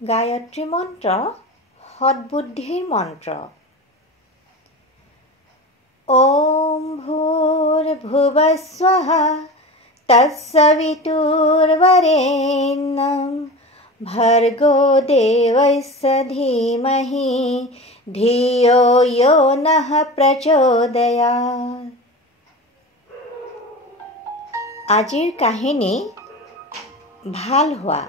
গায়ত্ৰী মন্ত্ৰ সদ্বুদ্ধিৰ মন্ত্ৰ। ওম ভূৰ্ভুৱঃস্বঃ তৎসবিতুৰ্বৰেণ্যং ভৰ্গো দেৱস্য ধীমহি ধিয়ো য়ো নঃ প্ৰচোদয়াৎ। আজিৰ কাহিনী ভাল হোৱা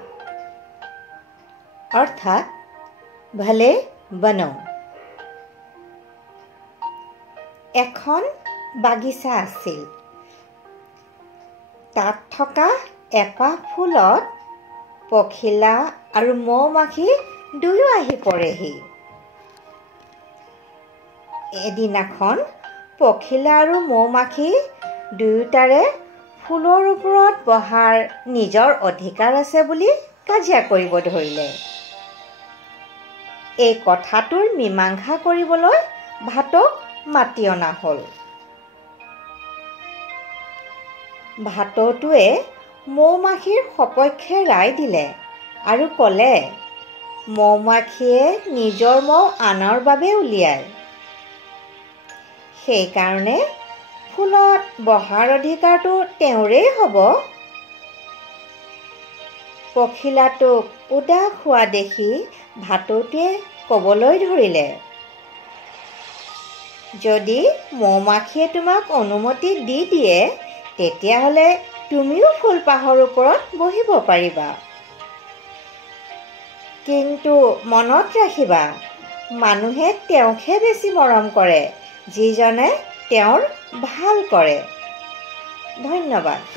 অৰ্থাৎ ভলে বনো। এখন বাগিচা আছিল। তাত থকা এপাহ ফুলত পখিলা আৰু মৌ-মাখি দুয়ো আহি পৰেহি। এদিনাখন পখিলা আৰু মৌ-মাখি দুয়োটাৰে ফুলৰ ওপৰত বহাৰ নিজৰ অধিকাৰ আছে বুলি কাজিয়া কৰিব ধৰিলে। এই কথাটোৰ মীমাংসা কৰিবলৈ ভাটৌক মাতি অনা হ'ল। ভাটৌটোৱে মৌ-মাখিৰ সপক্ষে ৰায় দিলে আৰু ক'লে, মৌ-মাখিয়ে নিজৰ মৌ আনৰ বাবে উলিয়ায়। সেইকাৰণে ফুলত বহাৰ অধিকাৰটো তেওঁৰেই হ'ব। পখিলাটোক উদাস হোৱা দেখি ভাটৌটোৱে ক'বলৈ ধৰিলে, যদি মৌ-মাখিয়ে তোমাক অনুমতি দি দিয়ে তেতিয়াহ'লে তুমিও ফুলপাহৰ ওপৰত বহিব পাৰিবা। কিন্তু মনত ৰাখিবা, মানুহে তেওঁকহে বেছি মৰম কৰে যিজনে তেওঁৰ ভাল কৰে। ধন্যবাদ।